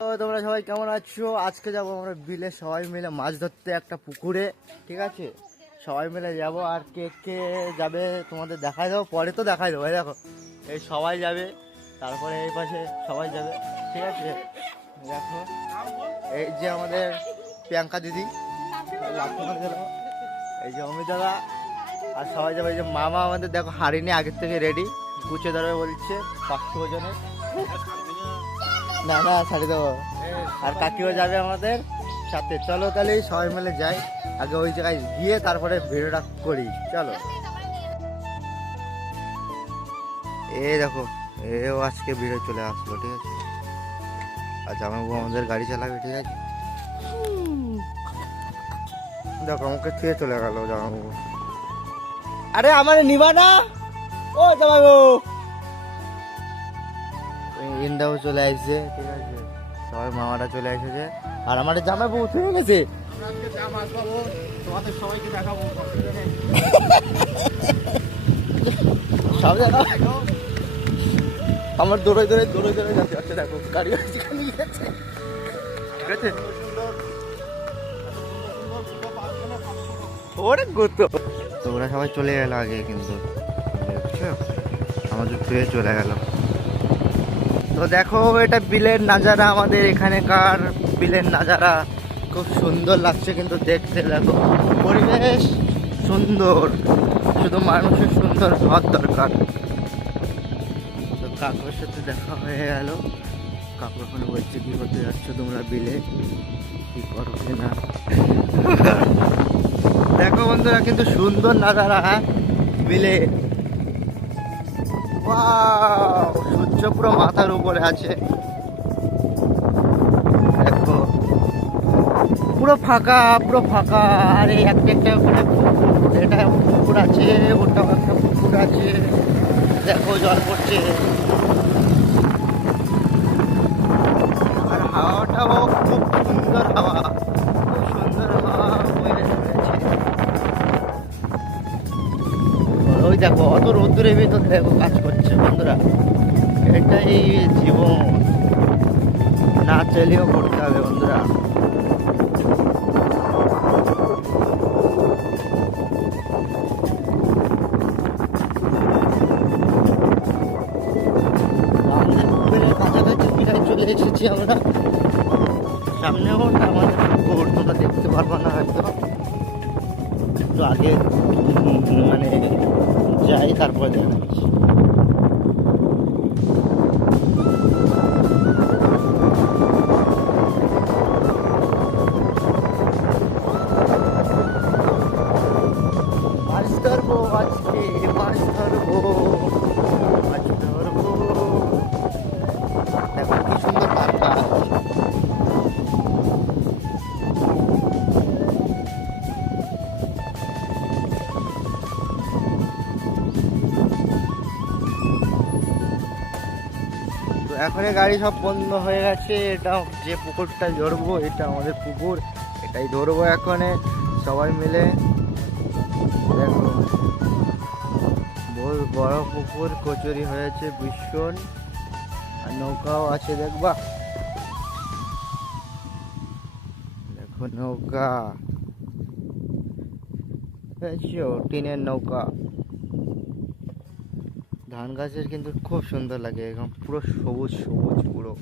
তো তোমরা সবাই কেমন আছো? আজকে যাবো আমরা বিলে সবাই মিলে মাছ ধরতে একটা পুকুরে, ঠিক আছে? সবাই মিলে যাব। আর কে কে যাবে তোমাদের দেখাই দেবো, পরে তো দেখাই দেবো। এই দেখো, এই সবাই যাবে, তারপরে এই পাশে সবাই যাবে, ঠিক আছে? দেখো, এই যে আমাদের প্রিয়াঙ্কা দিদি, এই যে অমিত দাদা, আর সবাই যাবে। এই যে মামা আমাদের দেখো হাড়ি নিয়ে আগের থেকে রেডি, গুছিয়ে ধরবে বলছে 500 ওজনের। না না, ছাড়ি দেবো। আর কাকিও যাবে আমাদের সাথে। চলো তাহলে সবাই মিলে যাই, আগে ওই জায়গায় গিয়ে তারপরে ভিডিওটা করি। চলো। এই দেখো, এও আজকে ভিডিও চলে আসলো, ঠিক আছে? আর জামাইবাবু আমাদের গাড়ি চালাবে, ঠিক আছে? দেখো আমাকে খেয়ে চলে গেল জামাইবাবু। আরে আমার নিবা না ও জামাইবাবু। ইন্দাও চলে আসছে, ঠিক আছে? সবাই মামারা চলে এসেছে, আর আমার জামাইবাবু চলে গেছে। তোমাদের সবাইকে দেখাবো, সব দেখাবো। আমার দৌড়ে যাচ্ছে, দেখো গাড়ি গেছে, ঠিক আছে? ওরে গুতো, তোমরা সবাই চলে গেল আগে, কিন্তু আমাদের ফিরে চলে গেল। তো দেখো, এটা বিলের নাজারা, আমাদের এখানেকার বিলের নাজারা খুব সুন্দর লাগছে কিন্তু দেখতে। দেখো পরিবেশ সুন্দর, শুধু মানুষের সুন্দর হওয়ার দরকার। তো কাকুর সাথে দেখা হয়ে গেল। কাকু এখন বলছে কি করতে যাচ্ছ তোমরা বিলে, কি করো না। দেখো বন্ধুরা, কিন্তু সুন্দর নাজারা বিলে। সূর্য পুরো মাথার উপরে আছে, দেখো পুরো ফাঁকা, পুরো ফাঁকা। আর এই একটা একটা করে এটা পুকুর আছে, ওটাও একটা পুকুর আছে, দেখো জল পড়ছে। আর হাওয়াটাও খুব সুন্দর হাওয়া, খুব সুন্দর হাওয়া বয়ে চলেছে। ওই দেখো অত রোদ্দুরের ভিতর দেখো কাজ করছে বন্ধুরা। এটাই জীবন, না চাইলেও করতে হবে বন্ধুরা। কাছাকাছি প্রায় চলে এসেছি আমরা। সামনেও আমাদের পুকুর, তোমরা দেখতে পারবো না হয়তো, একটু আগে মানে যাই, তারপরে দেখাচ্ছি। মাছ ধরবো আজকে, মাছ ধরবো, মাছ ধরবো। দেখো কি সুন্দর পাতা। তো এখন গাড়ি সব বন্ধ হয়ে গেছে। এটা যে পুকুরটা ধরবো, এটা আমাদের পুকুর, এটাই ধরবো এখন সবাই মিলে। দেখো বহু বড় পুকুর, কচুরি হয়েছে ভীষণ, আর নৌকাও আছে দেখবা। দেখো নৌকা, টিনের নৌকা। ধান গাছের কিন্তু খুব সুন্দর লাগে, একদম পুরো সবুজ সবুজ পুরো।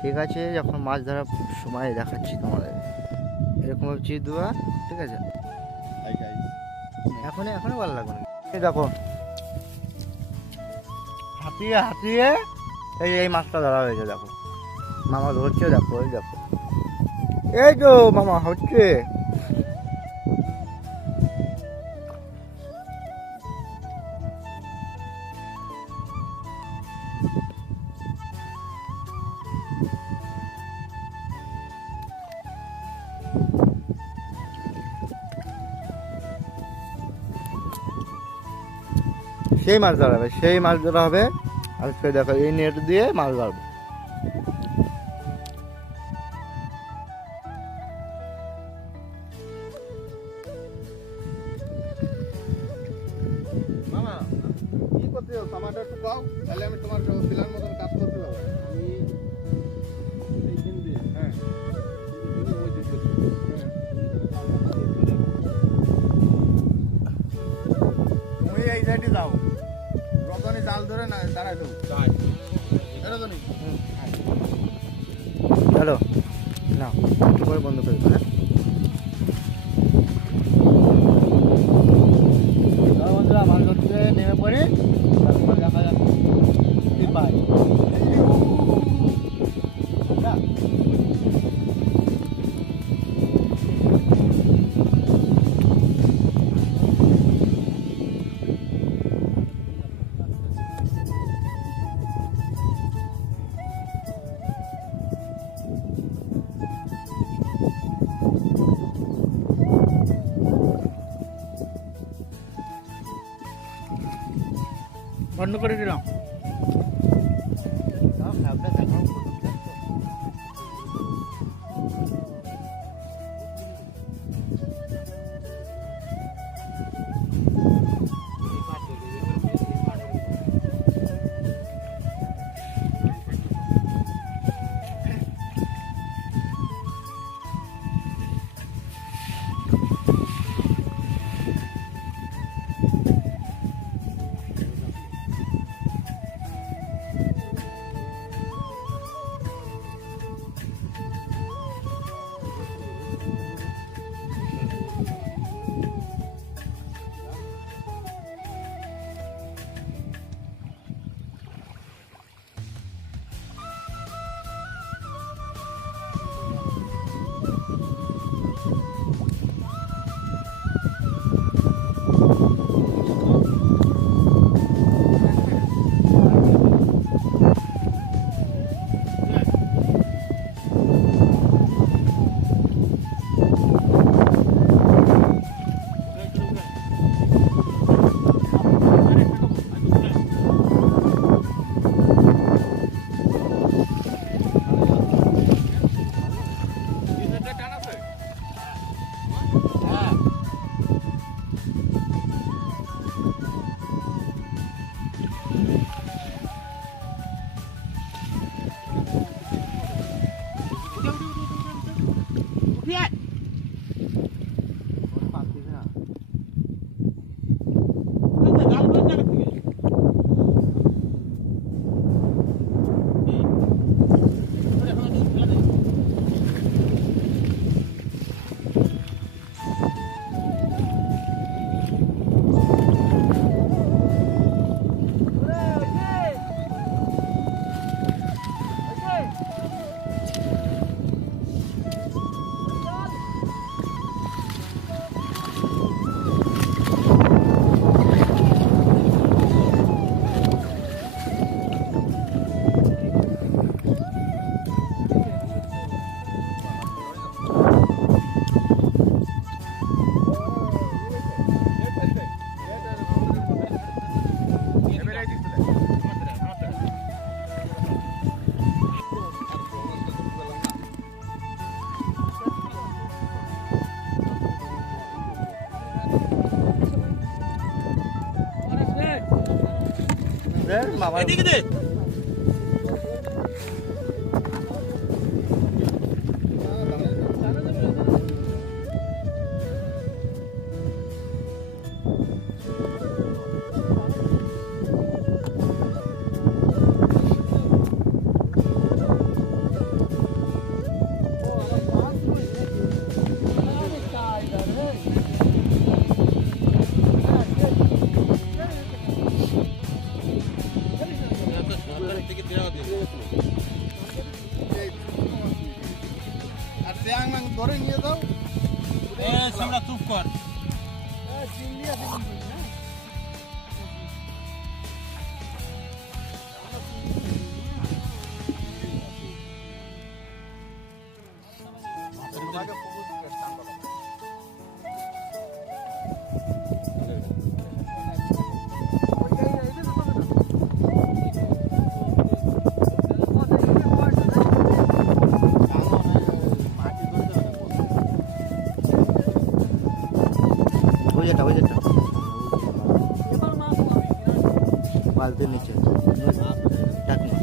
ঠিক আছে, যখন মাছ ধরার সময় দেখাচ্ছি তোমাদের, এরকম চিজ দেওয়া, ঠিক আছে? এখনো ভালো লাগবে না। দেখো হাতিয়ে হাতিয়ে এই মাছটা ধরা হয়েছে, দেখো মামা ধরছে, দেখো এই দেখো, এই তো মামা হচ্ছে। সেই মাছ ধরা হবে, সেই মাছ ধরা হবে। আর সে দেখো এই নেট দিয়ে মাছ ধরবে। মামা কি সামানটা একটু পাও, তাহলে আমি তোমার প্ল্যান মতন কাজ করতে পারবো। আমি এইখান দিয়ে হ্যাঁ তুমি এই সাইডে যাও, রতনে জাল ধরে না দাঁড়ায় দেবো রতনী। হ্যালো না একটু করে বন্ধ করে দেবো, হ্যাঁ বন্ধুরা মাছ ধরতে নেমে পড়ে তারপর দেখা যাক কি পাই। বন্ধ করে দিলাম। মামা এদিকে দে। বালতির নিচে টাক মাছ।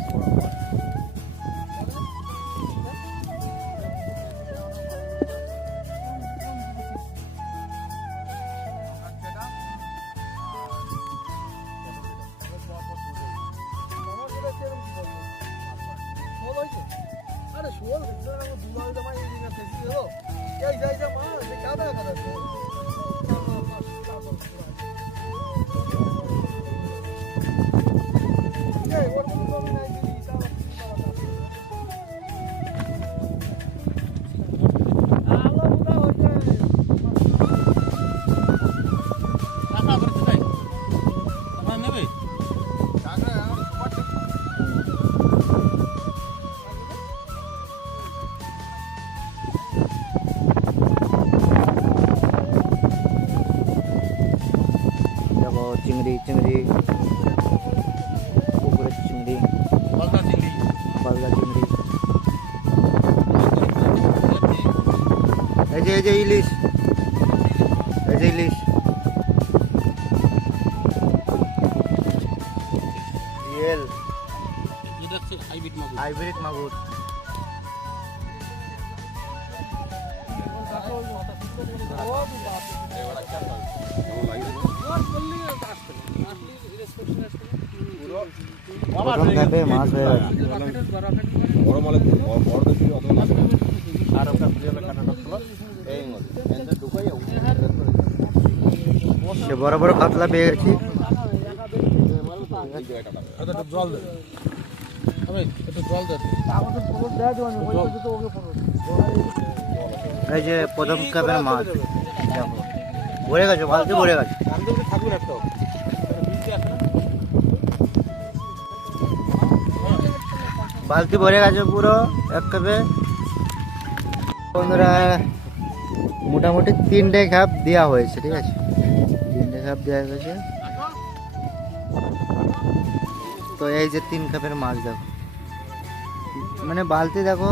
দেখো চিংড়ি চিংড়ি, পুকুরের চিংড়ি, পাল্টা চিংড়ি, পাল্লা চিংড়ি, এই যে ইলিশ, এই যে ইলিশ, রিয়েল এটা হচ্ছে হাইব্রিড মাগুর। হাইব্রিড মাগুর। প্রথম ধাপে মাছ হয়ে গেছে। বড় মালে বড় দেখি অত মাছ আর ওটা প্রিয়লে কাটাটা হলো এই মত এন্ড ঢুকাই সে বড় বড় কাতলা পেয়ে গেছি। একটু জল দে, আমি একটু জল দে। এই যে প্রথম কাপের মাছ, দেখো ভরে গেছে, বালতি ভরে গেছে। থাকবে না তো বালতি ভরে গেছে পুরো এক কাপে। বন্ধুরা মোটামুটি 3টে খাপ দেওয়া হয়েছে, ঠিক আছে, 3টে খাপ দেওয়া হয়েছে। তো এই যে 3 কাপের মাছ দেখো, মানে বালতি দেখো,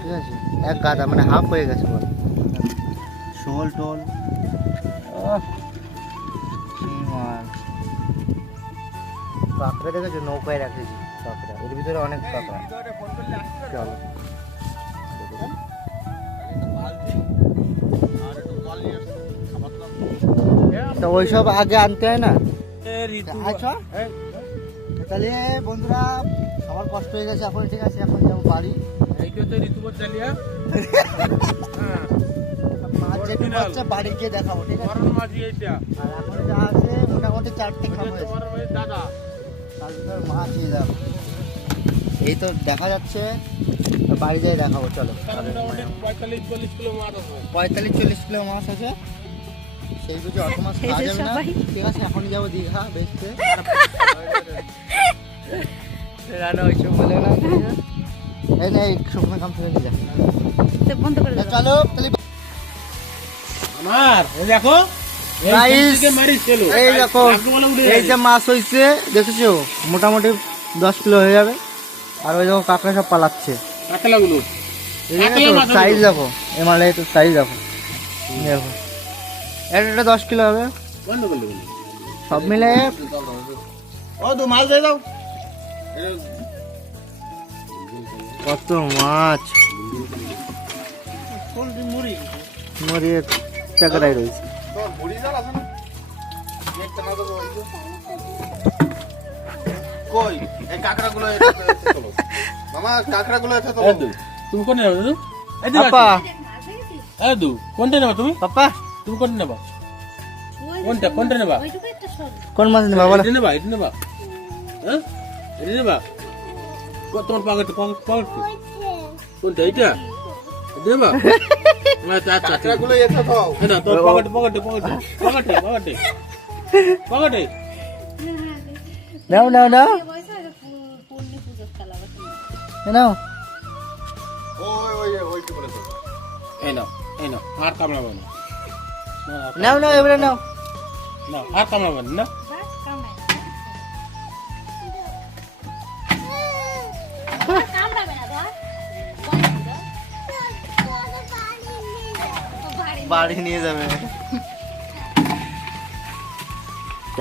ঠিক আছে, এক গাদা মানে হাফ হয়ে গেছে বল। শোল টোল মাছ, কাঁকড়া দেখেছো, নৌকায় রাখেছি কাঁকড়া, এর ভিতরে অনেক কাঁকড়া। চলো তো ওইসব আগে আনতে হয় না। আচ্ছা তাহলে বন্ধুরা সবার কষ্ট হয়ে গেছে এখন, ঠিক আছে, এখন যাবো বাড়ি। মাছ যেটুকু বাচ্চা বাড়ি গিয়ে দেখাবো, ঠিক আছে। আর এখন যা আছে মোটামুটি 4টে খাওয়া হয়েছে, তার ভিতরে মাছ এই দেখো, এই তো দেখা যাচ্ছে, বাড়ি যেয়ে দেখাবো। চলো 45-40 কিলো মাছ আছে, সেই বুঝে অত মাছ খাওয়া যাবে না, ঠিক আছে। এখন যাবো দীঘা বেচতে, রান্না ওইসব বলে না, এই না এই শুকনো কাম ফেলে নিয়ে যা, চলো তাহলে। আমার এই দেখো Guys, এই দেখো এই যে মাছ হয়েছে দেখেছো, মোটামুটি 10 কিলো হয়ে যাবে। আর ওই দেখো কাঁকড়া সব পালাচ্ছে, কাতলাগুলো সাইজ দেখো, এমালে তো সাইজ দেখো, দেখো এটা 10 কিলো হবে বন্ধ করলে সব মিলে। ও তো মাছ দিয়ে দাও। কত মাছ, মরিয়ে টাকাটাই রয়েছে। তোর বুড়ি জাল আছে না? একটা না দেবো কই এই কাকড়াগুলো এতে তোলো মামা, কাকড়াগুলো এতে তোলো। তুমি কোন নেবে দাদু? এই দিকে পাপা, এই দাদু কোনটা নেবা তুমি? পাপা তুমি কোনটা নেবা? কোনটা নেবা? কোন মাছ নেবা বলো? এটা নেবা, এটা নেবা, হ্যাঁ এটা নেবা। তোমার পকেট কোনটা? এইটা দেবা? আচ্ছা আচ্ছা, কাকড়াগুলো এতে দাও। না তোর পকেটে নাও নাও নাও নাও, ওই কি বলে তো, এই নাও আর কামড়াবো না, নাও নাও এবারে নাও। না আর কামড়াবো না। বাড়ি নিয়ে যাবে।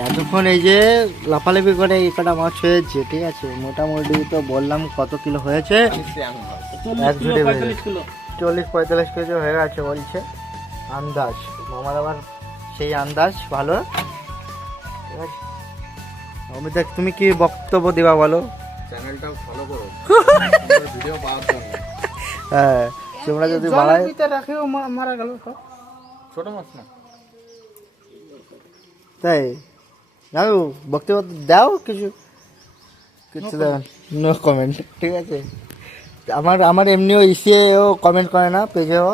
এতক্ষণ এই যে লাফালাফি করে এই কটা মাছ হয়েছে, ঠিক আছে। মোটামুটি তো বললাম কত কিলো হয়েছে, 40-45 কেজি হয়ে গেছে বলছে আন্দাজ। মামার আবার সেই আন্দাজ ভালো, ঠিক আছে। অমিত, তুমি কি বক্তব্য দিবা বলো? চ্যানেলটা ফলো করো ভিডিও পাওয়ার জন্য। হ্যাঁ, তোমরা যদি বাড়ায় রাখেও মারা গেল সব ছোট মাছ না, তাই দাদু বক্তব্য দাও, কিছু দাও, নো কমেন্ট, ঠিক আছে। আমার এমনিও ইসিও কমেন্ট করে না পেজেও,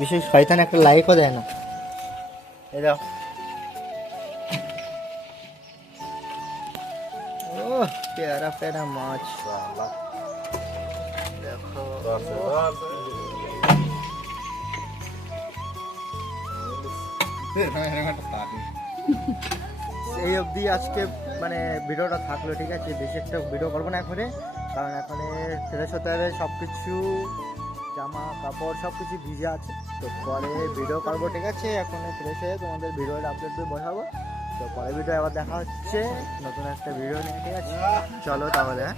বিশেষ শয়তান একটা লাইকও দেয় না। এই দাও, ও প্যারা প্যারা মাছ, দেখো এই অবধি আজকে মানে ভিডিওটা থাকলো, ঠিক আছে। বেশি একটা ভিডিও করবো না এখনে, কারণ এখানে ফ্রেশ হতে হবে, সব কিছু জামা কাপড় সব কিছু ভিজে আছে, তো পরে ভিডিও করবো, ঠিক আছে। এখন ফ্রেশ হয়ে তোমাদের ভিডিওটা আপলোড দিয়ে বসাবো, তো পরে ভিডিও আবার দেখা হচ্ছে নতুন একটা ভিডিও নিয়ে, ঠিক আছে। চলো তাহলে, হ্যাঁ।